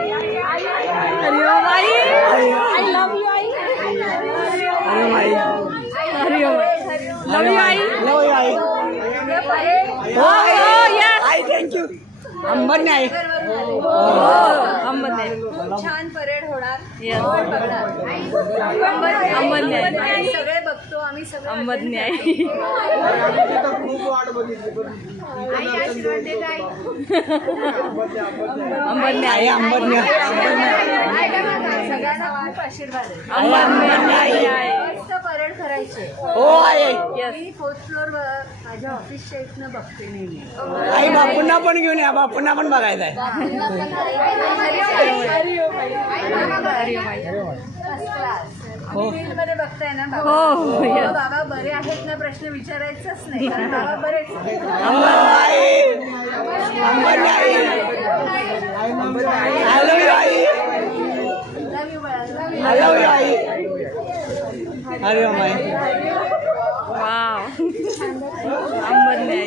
हरिओम आई, आई love you आई, हरिओम आई, हरिओम लव यू आई, लव यू आई, हो यस आई थँक यू. अंबन नाही अंबन नाही छान परेड होणार. अंबन नाही सगळे बघतो आम्ही सगळे. अंबन नाही खूप वाट बघितली पण अंबन नाही अंबन नाही सगळ्यांना खूप आशीर्वाद आहे. अंबन नाही मस्त परेड करायचे. हो आई मी 4th फ्लोअर माझ्या ऑफिसच्या इथनं बघते नेहमी. आई बापूंना पण घेऊन या बापूंना पण बघायचं आहे मध्ये बघताय ना हो बाबा. हो बाबा बरे आहेत ना प्रश्न विचारायचाच नाही कारण बाबा बरेच आहेत. अंबन आई आय लव यू आई Love you, बाळा. आय लव यू आई हरिओम आई वाव अंबन नाही